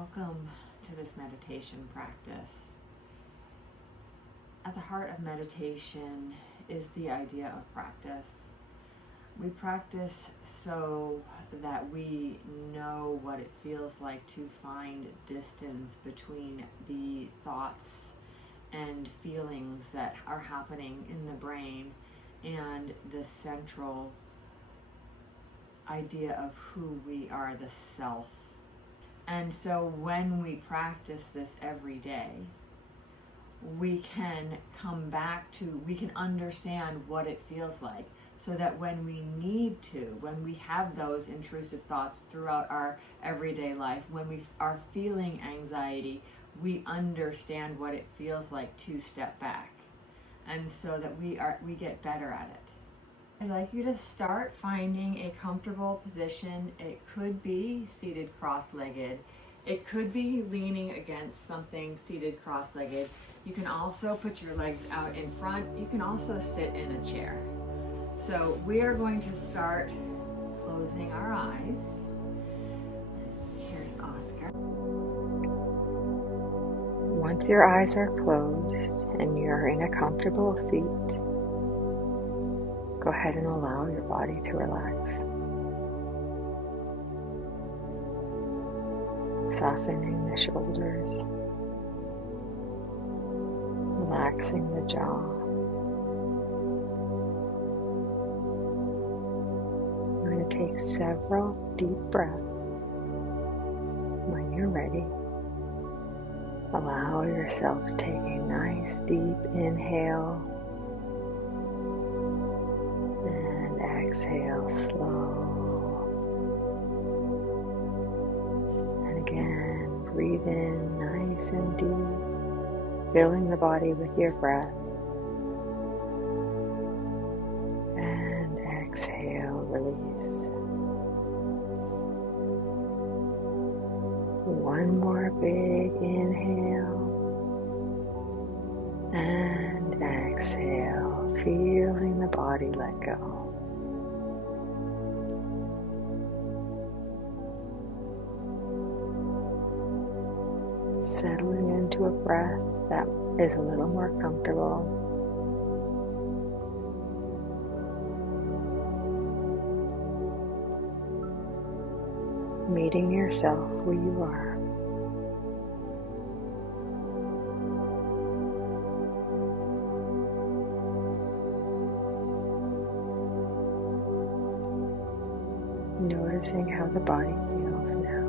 Welcome to this meditation practice. At the heart of meditation is the idea of practice. We practice so that we know what it feels like to find distance between the thoughts and feelings that are happening in the brain and the central idea of who we are, the self. And so when we practice this every day, we can come back to, we can understand what it feels like, so that when we need to, when we have those intrusive thoughts throughout our everyday life, when we are feeling anxiety, we understand what it feels like to step back, and so that we get better at it. I'd like you to start finding a comfortable position. It could be seated cross-legged. It could be leaning against something seated cross-legged. You can also put your legs out in front. You can also sit in a chair. So we are going to start closing our eyes. Here's Oscar. Once your eyes are closed and you're in a comfortable seat, go ahead and allow your body to relax. Softening the shoulders, relaxing the jaw. You're going to take several deep breaths. When you're ready, allow yourself to take a nice deep inhale. Exhale slow. And again, breathe in nice and deep, filling the body with your breath. And exhale, release. One more big inhale. And exhale, feeling the body let go. Settling into a breath that is a little more comfortable. Meeting yourself where you are. Noticing how the body feels now.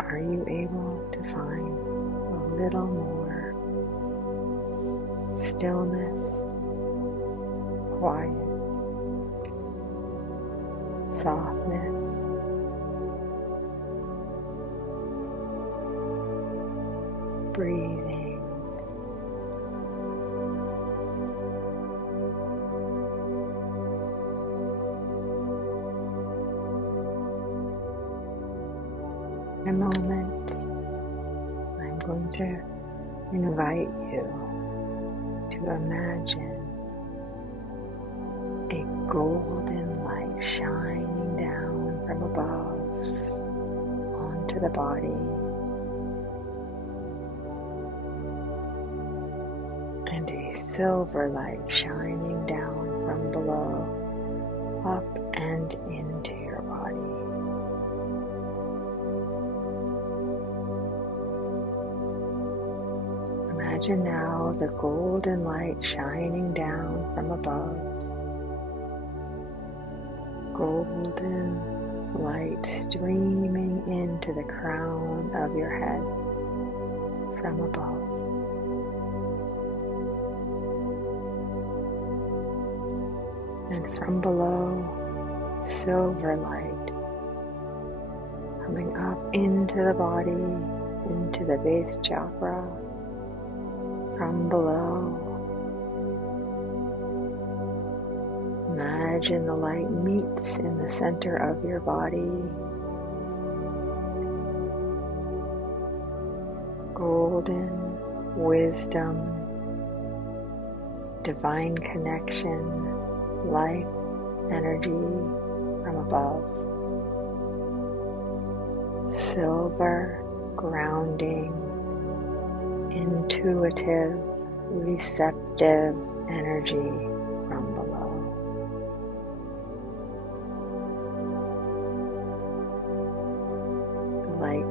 Are you able to find a little more stillness, quiet, softness? Breathing. In a moment, I'm going to invite you to imagine a golden light shining down from above onto the body, and a silver light shining down from below, up and into your body. Imagine now the golden light shining down from above. Golden light streaming into the crown of your head from above. And from below, silver light coming up into the body, into the base chakra. From below, imagine the light meets in the center of your body. Golden wisdom, divine connection, life, energy, silver, grounding, intuitive, receptive energy from below. The light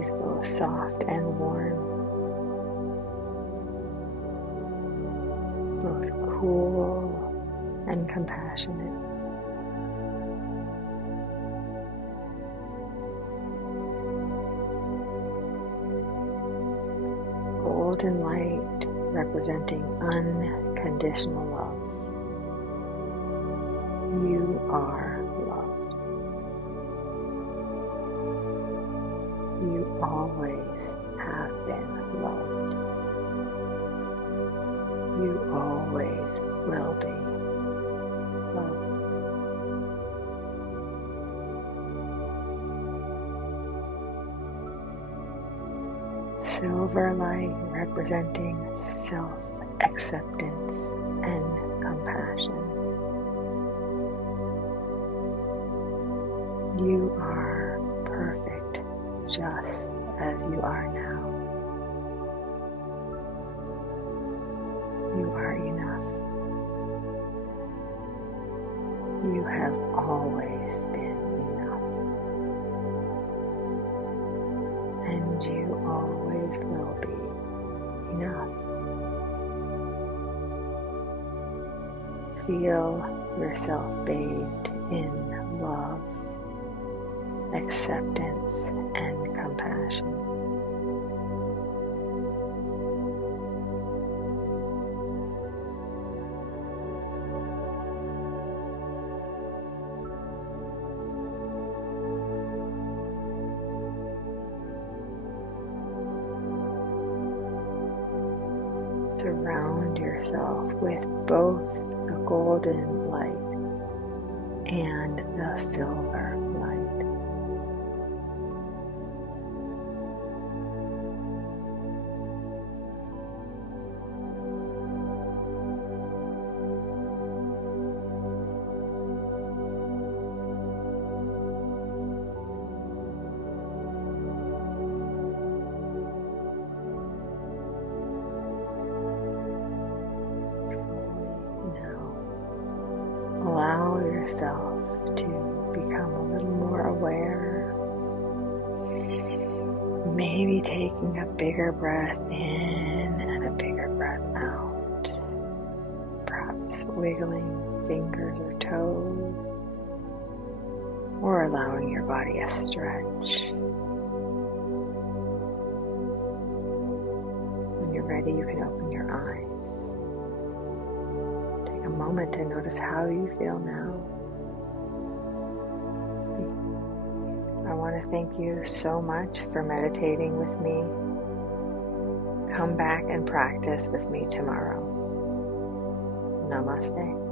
is both soft and warm, both cool and compassionate. Golden light representing unconditional love. You are loved. You always have been loved. You always will be loved. Silver light representing self-acceptance and compassion. You are perfect just as you are now. You are enough. You have always been enough. And you always will be enough. Feel yourself bathed in love, acceptance, and compassion. Surround yourself with both the golden light and the silver light. Allow yourself to become a little more aware. Maybe taking a bigger breath in and a bigger breath out. Perhaps wiggling fingers or toes, or allowing your body a stretch. When you're ready, you can open your eyes. A moment to notice how you feel now. I want to thank you so much for meditating with me. Come back and practice with me tomorrow. Namaste.